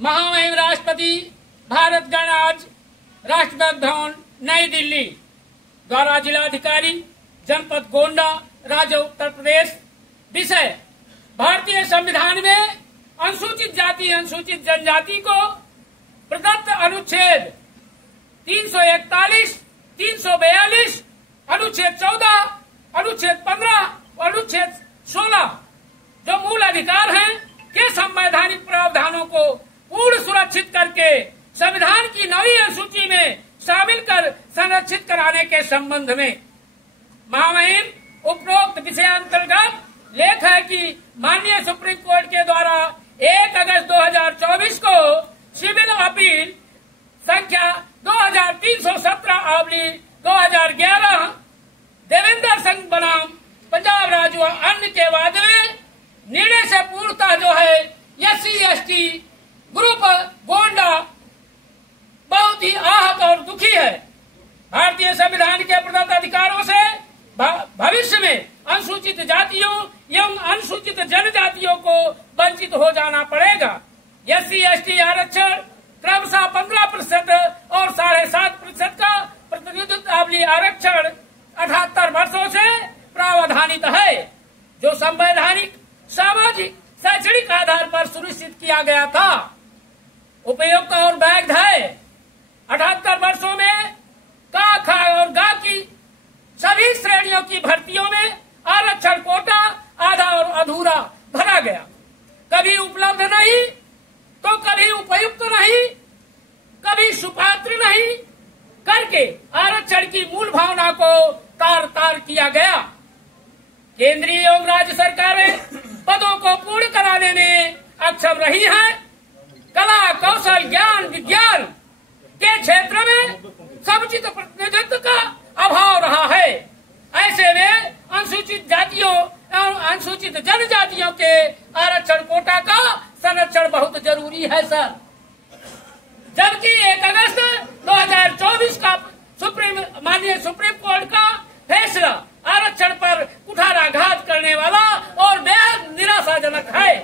महामहिम राष्ट्रपति भारत गण आज राष्ट्रपति भवन नई दिल्ली द्वारा जिलाधिकारी जनपद गोंडा राज्य उत्तर प्रदेश विषय भारतीय संविधान में अनुसूचित जाति अनुसूचित जनजाति को प्रदत्त अनुच्छेद 341, 342, अनुच्छेद 14, अनुच्छेद 15, अनुच्छेद 16 जो मूल अधिकार हैं के संवैधानिक प्रावधानों को पूर्ण सुरक्षित करके संविधान की नवी अनुसूची में शामिल कर संरक्षित कराने के संबंध में महामहिम उपरोक्त विषयांतर्गत लेख है कि माननीय सुप्रीम कोर्ट के द्वारा 1 अगस्त 2024 को सिविल अपील संख्या 2317/2011 देवेंद्र सिंह बनाम पंजाब राज्य व अन्य के वाद में निर्णय से पूर्णतः जो है SC/ST ग्रुप गोंडा बहुत ही आहत और दुखी है। भारतीय संविधान के प्रदत्त अधिकारों से भविष्य में अनुसूचित जातियों एवं अनुसूचित जनजातियों को वंचित हो जाना पड़ेगा। SC/ST आरक्षण क्रमशः 15% और 7.5% का प्रतिनिधित्व आरक्षण 78 वर्षों से प्रावधानित है, जो संवैधानिक सामाजिक शैक्षणिक आधार पर सुनिश्चित किया गया था। उपयुक्त और वैध है। 78 वर्षों में का, खा और गा की सभी श्रेणियों की भर्तियों में आरक्षण कोटा आधा और अधूरा भरा गया, कभी उपलब्ध नहीं तो कभी उपयुक्त नहीं, कभी सुपात्र नहीं करके आरक्षण की मूल भावना को तार तार किया गया। केंद्रीय एवं राज्य सरकारें पदों को पूर्ण कराने में अक्षम रही हैं। कला कौशल ज्ञान विज्ञान के क्षेत्र में समुचित प्रतिनिधित्व का अभाव रहा है। ऐसे में अनुसूचित जातियों एवं अनुसूचित जनजातियों के आरक्षण कोटा का संरक्षण बहुत जरूरी है सर। जबकि 1 अगस्त 2024 का माननीय सुप्रीम कोर्ट का फैसला आरक्षण पर कुठाराघात करने वाला और बेहद निराशाजनक है।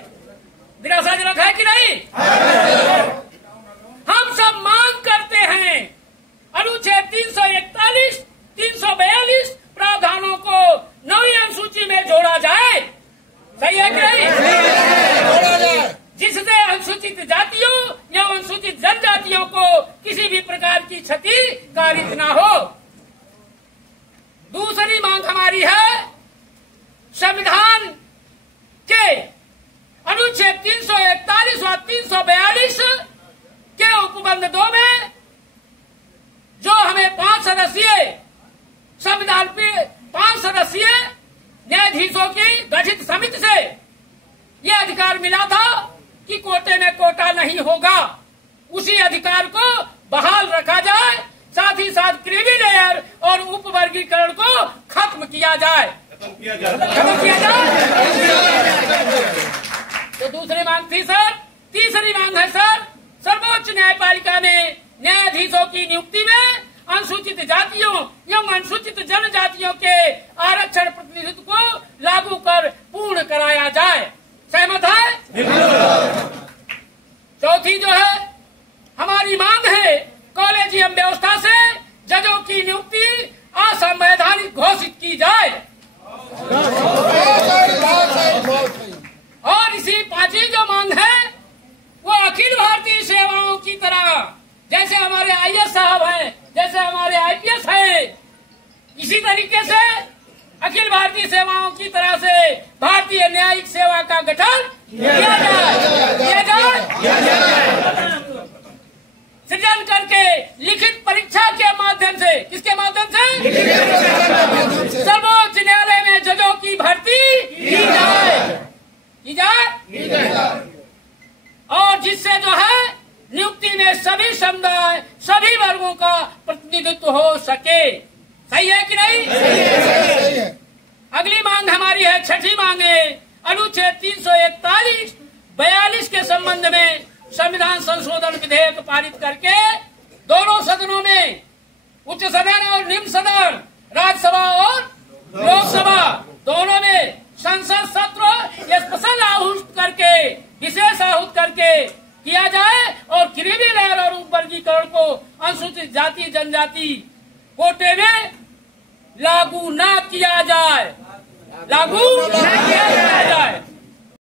निराशाजनक है कि नहीं? हम सब मांग करते हैं अनुच्छेद 341, 342 प्रावधानों को नवी अनुसूची में जोड़ा जाए। सही है कि नहीं? जिससे अनुसूचित जातियों या अनुसूचित जनजातियों को किसी भी प्रकार की क्षति कारित न हो। दूसरी मांग हमारी है संविधान के अनुच्छेद 341 व 342 के उपबंध 2 में जो हमें 5 सदस्यीय संविधान पे 5 सदस्यीय न्यायाधीशों की गठित समिति से यह अधिकार मिला था कि कोटे में कोटा नहीं होगा, उसी अधिकार को बहाल रखा जाए, साथ ही साथ क्रीमी लेयर और उपवर्गीकरण को खत्म किया जाए। तो दूसरी मांग थी सर। तीसरी मांग है सर सर्वोच्च न्यायपालिका में न्यायाधीशों की नियुक्ति में अनुसूचित जातियों एवं अनुसूचित जनजातियों के आरक्षण प्रतिनिधित्व को लागू कर पूर्ण कराया जाए। सहमत है? चौथी जो है हमारी मांग है कॉलेजियम व्यवस्था से जजों की नियुक्ति असंवैधानिक घोषित की जाए। और इसी पांचवी जो मांग है वो अखिल भारतीय सेवाओं की तरह, जैसे हमारे IAS साहब हैं, जैसे हमारे IPS हैं, इसी तरीके से अखिल भारतीय सेवाओं की तरह से भारतीय न्यायिक सेवा का गठन किया जाए। सृजन करके लिखित परीक्षा के माध्यम से, किसके माध्यम से? सर्वोच्च न्यायालय में जजों की भर्ती की जाए और जिससे जो है नियुक्ति में सभी समुदाय सभी वर्गों का प्रतिनिधित्व हो सके। सही है कि नहीं? सही है। अगली मांग हमारी है, छठी मांग है अनुच्छेद 341, 42 के संबंध में संविधान संशोधन विधेयक पारित करके दोनों सदनों में, उच्च सदन और निम्न सदन, राज्यसभा और लोकसभा दोनों में संसद सत्र स्पेशल आहूत करके, विशेष आहूत करके किया जाए और क्रीमी लेयर और वर्गीकरण को अनुसूचित जाति जनजाति कोटे में लागू न किया जाए, लागू न किया जाए।